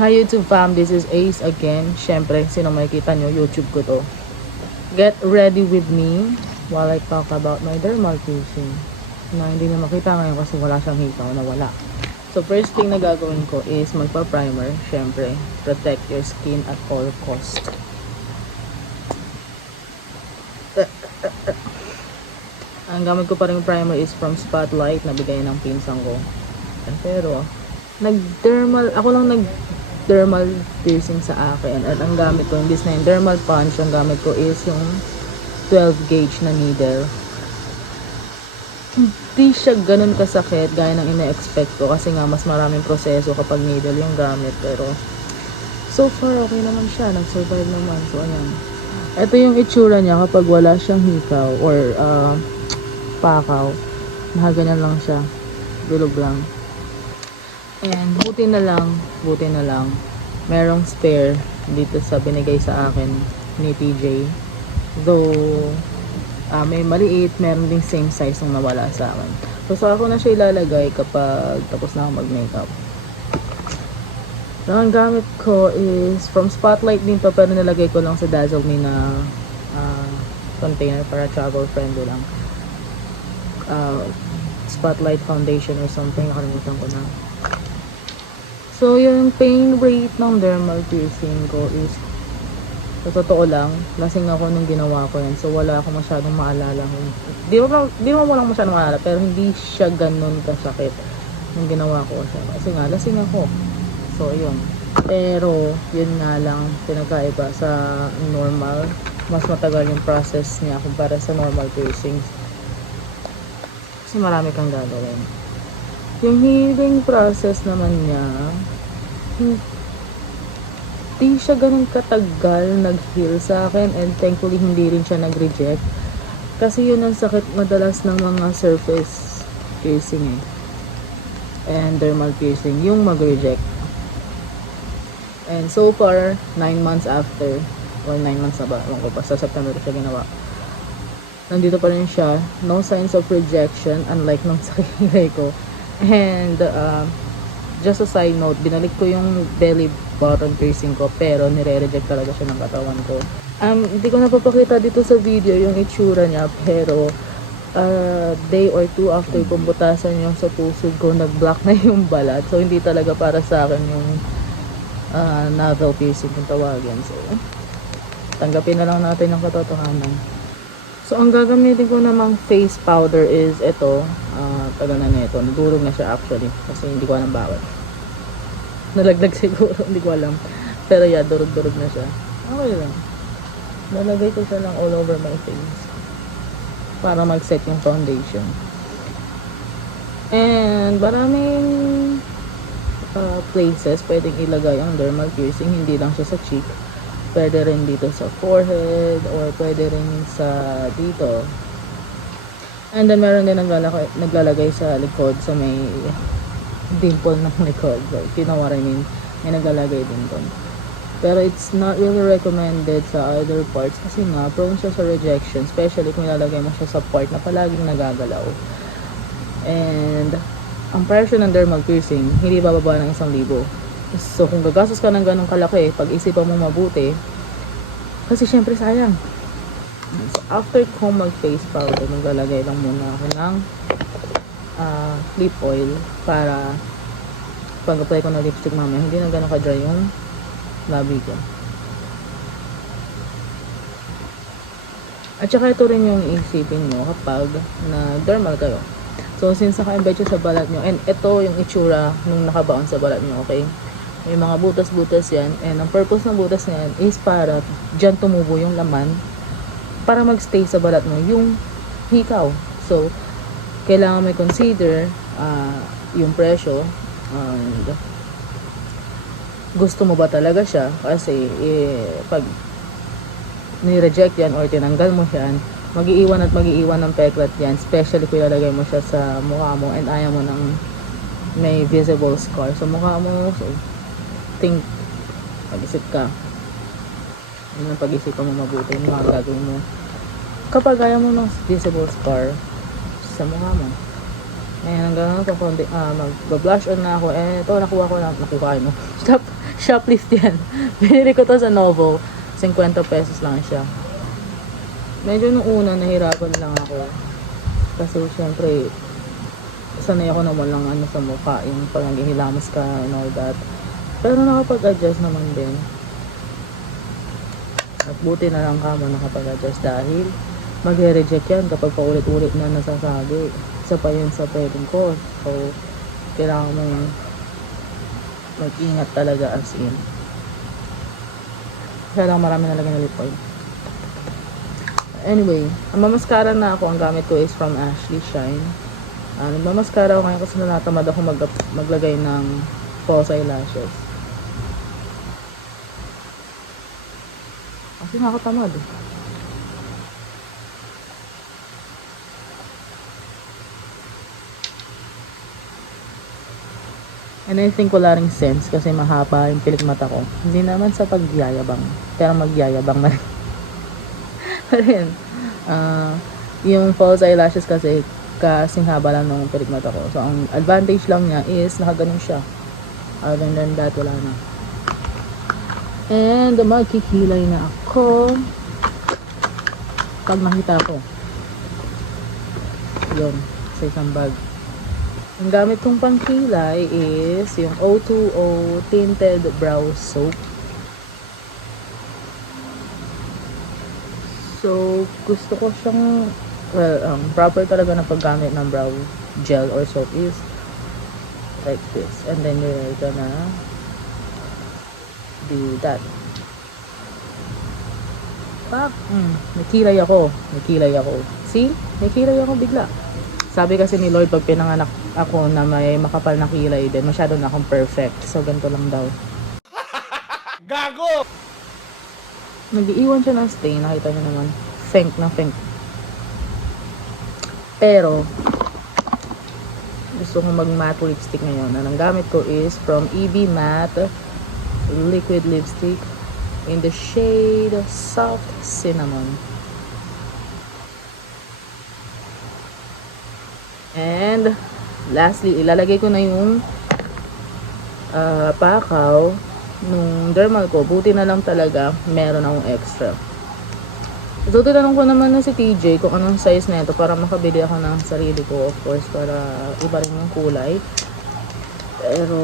Hi YouTube fam, this is Ace again. Syempre, sino makikita nyo, YouTube ko to. Get ready with me while I talk about my dermal piercing. Na hindi na makita ngayon kasi wala siyang hikaw, nawala. So first thing na gagawin ko is magpa-primer. Syempre, protect your skin at all cost. Ang gamit ko pa rin primer is from Spotlight na bigay ng pinsan ko. Pero, ako lang nag-dermal piercing sa akin. At ang gamit ko, imbis na yung dermal punch, ang gamit ko is yung 12 gauge na needle. Hindi siya ganun kasakit gaya ng ina-expect ko kasi nga mas maraming proseso kapag needle yung gamit. Pero, so far, okay naman siya. Nag-survive naman. So, ayan. Ito yung itsura niya kapag wala siyang hikaw or pakaw. Nakaganyan lang siya. Bilog lang. And buti na lang merong spare dito sa binigay sa akin ni TJ. Though may maliit, meron ding same size nung nawala sa akin. So ako na siya ilalagay kapag tapos na ako mag-makeup. So ang gamit ko is from Spotlight din to, pero nilagay ko lang sa Dazzle Me na container para travel friendly lang. Spotlight foundation or something, nakalimutan ko na. So, yung pain rate ng dermal piercing ko is, sa totoo lang, lasing ako nung ginawa ko yan. So, wala ako masyadong maalala. Di mo walang masyadong maalala, pero hindi siya ganun kasakit nung ginawa ko siya. Kasi nga, lasing ako. So, yun. Pero, yun nga lang, pinagkaiba sa normal. Mas matagal yung process niya kumpara sa normal piercings. Kasi marami kang gagawin. Yung healing process naman niya, hindi siya ganun katagal nag-heal sa akin, and thankfully hindi rin siya nag-reject. Kasi yun ang sakit madalas ng mga surface piercing and dermal piercing, yung mag-reject. And so far, 9 months after, or 9 months na ba, ewan ko pa, sa September ko siya ginawa. Nandito pa rin siya, no signs of rejection, unlike nung sa kilay ko. And just a side note, binalik ko yung belly button piercing ko, pero nire-reject talaga siya ng katawan ko. Hindi ko napapakita dito sa video yung itsura niya, pero day or two after kong butasan yung sa pusod ko, nag-block na yung balat. So hindi talaga para sa akin yung navel piercing kung tawagin. So tanggapin na lang natin ang katotohanan. So, ang gagamitin ko namang face powder is ito. Tagal na nito. Nadurog na siya actually. Kasi hindi ko alam bawat. Nalaglag siguro. Hindi ko alam. Pero yeah, durog-durog na siya. Okay lang. Nalagay ko siya lang all over my face. Para mag-set yung foundation. And maraming places pwedeng ilagay ang dermal piercing. Hindi lang siya sa cheek. Pwede rin dito sa forehead or pwede rin sa dito. And then meron din naglalagay sa likod, sa may dimple ng likod. So, if you know what I mean, may naglalagay din doon. Pero it's not really recommended sa other parts kasi nga prone siya sa rejection, especially kung ilalagay mo siya sa part na palaging nagagalaw. And ang presyo ng dermal piercing hindi bababa ng 1,000. So, kung gagastos ka ng ganong kalaki, pag-isipan mo mabuti, kasi syempre sayang. So, after ko mag-face powder, maglalagay lang muna ako ng lip oil para pag-apply ko ng lipstick mamaya, hindi na ganun ka-dry yung labi ko. At saka ito rin yung isipin nyo kapag na-dermal kayo. So, since naka-embed siya sa balat nyo, and ito yung itsura nung nakabaon sa balat nyo, okay? May mga butas-butas yan, and ang purpose ng butas na yan is para dyan tumubo yung laman para magstay sa balat mo yung hikaw. So, kailangan may consider yung presyo, and gusto mo ba talaga siya, kasi pag ni-reject yan or tinanggal mo yan, mag-iiwan ng peklat yan, especially kung ilalagay mo siya sa mukha mo and ayaw mo ng may visible scar sa mukha mo. So, pag-isip ka. Ano pag-isipan mo mabuti yung mga gagawin mo kapag ayaw mo ng visible scar sa mukha mo. Ayan, hanggang mag-blush on na ako. Ito, nakuha ko. Stop. Shoplift yan. Binili ko to sa Novo. 50 pesos lang siya. Medyo nung una, nahirapan lang ako. Kasi syempre, sanay ako naman lang ano sa mukha. Yung pag naghihilamos ka and all that. Pero nakapag-adjust naman din. At buti na lang kamo nakapag-adjust dahil magre-reject yan kapag paulit-ulit na nasasabi. Isa pa yun sa pwedeng ko. So, kailangan mo yung mag-ingat talaga as in. Kaya lang marami na lagay na lip oil. Anyway, ang mamaskara na ako, ang gamit ko is from Ashley Shine. Nagmamaskara ako ngayon kasi natamad ako maglagay ng false eyelashes. Kasi nakakatamad eh. And I think wala ring sense kasi mahaba yung pilik mata ko. Hindi naman sa pagyayabang, pero magyayabang na rin. Rin. Yung false eyelashes kasi kasing haba lang ng pilik mata ko. So, ang advantage lang niya is nakaganon siya. Other than that, wala na. And magkikilay na ako pag nakita ko. Yun, sa isang bag. Ang gamit kong pangkilay is yung O2O Tinted Brow Soap. So, gusto ko siyang, well, proper talaga na paggamit ng brow gel or soap is like this. And then you're gonna do that. Pak! Nakilay ako. See? Nakilay ako bigla. Sabi kasi ni Lord, pag pinanganak ako na may makapal na kilay din, masyado na akong perfect. So, ganito lang daw. Gago! Nag-iiwan siya ng stain. Nakita niyo naman. Feng na feng. Pero, gusto kong mag-matte lipstick ngayon. Ang gamit ko is from EB Matte Liquid Lipstick in the shade Soft Cinnamon. And, lastly, ilalagay ko na yung pakaw nung dermal ko. Buti na lang talaga, meron akong extra. So, tinanong ko naman na si TJ kung anong size na ito para makabili ako ng sarili ko, of course, para iba rin yung kulay. Pero,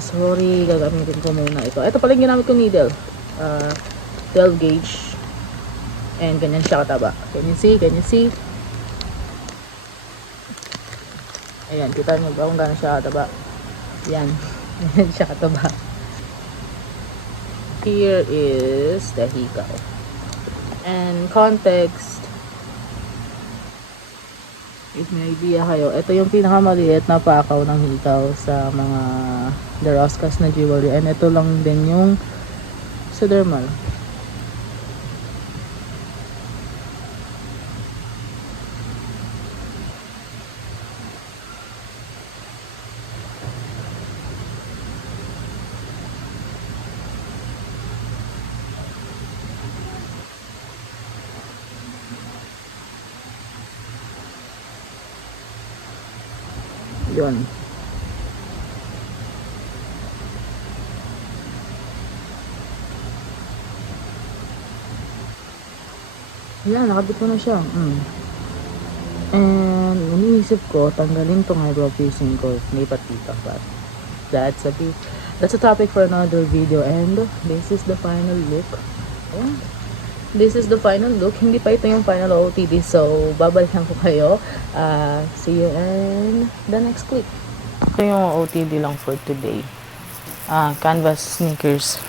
sorry, gagamitin ko muna ito. Ito pala yung ginamit ko needle. 12 gauge. And ganyan siya kataba. Can you see? Can you see? Ayan, kita nyo ba kung gano'n siya kataba? Yan. Ganyan siya kataba. Here is the hikaw. And context, if may idea kayo, ito yung pinakamaliit na pakaw ng hikaw sa mga Daroscas na jewelry. And ito lang din yung sa dermal. Yun. Ayan, nakabit ko na siya. And, iniisip ko, tanggalin tong eyebrow piercing ko. Lipat-lipat ba? That's a topic for another video. And, this is the final look. Ayan. This is the final look. Hindi pa ito yung final OOTD. So, babalikan ko kayo. See you in the next clip. Ito yung OOTD lang for today. Canvas sneakers.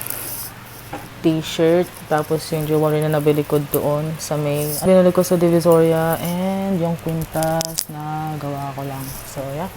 T-shirt. Tapos yung jewelry na nabili ko doon sa may... Binili ko sa Divisoria. And yung quintas na gawa ko lang. So, yeah.